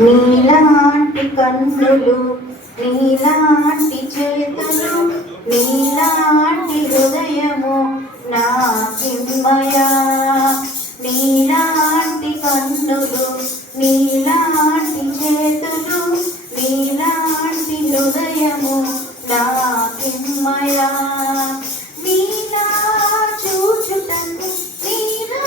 నీలాంటి కన్నులు, నీలాంటి చేతులు, నీలాంటి హృదయము నాకిమ్మయా. నీలాంటి కన్నులు, నీలాంటి చేతులు, నీలాంటి హృదయము నాకిమ్మయా. నీలా చూచుటకు, నీలా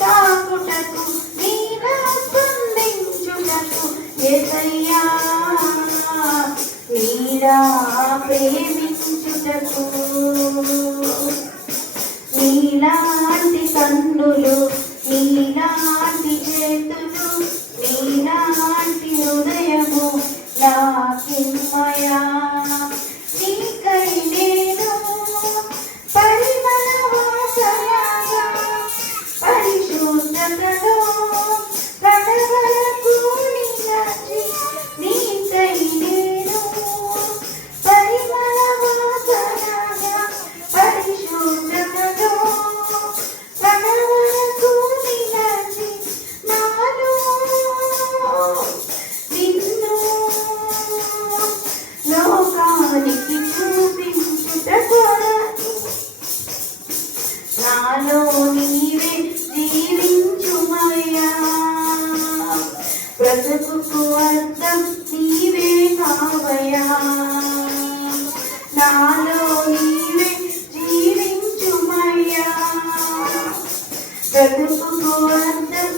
తాకుటకు, నీలా స్పందించుటకు యేసయ్యా. నీలా ప్రేమించుటకు. నీలాంటి కన్నులు, నీలాంటి చేతులు, నీలాంటి హృదయము నాకిమ్మయా. నీకై నేను పరిమళ వాసనగా పరిశుద్ధతలో కడవరకు నిలచి, నీకై నేను పరిమళ వాసనగా పరిశుద్ధతలో కడవరకు నిలచి, నాలో నిన్ను లోకానికి చూపించుట కొరకు, నాలో నీవే జీవించుమయ్యా. బ్రతుకుకు అర్థం నీవే కావయ్యా. నాలో నీవే జీవించుమయ్యా. బ్రతుకుకు అర్థం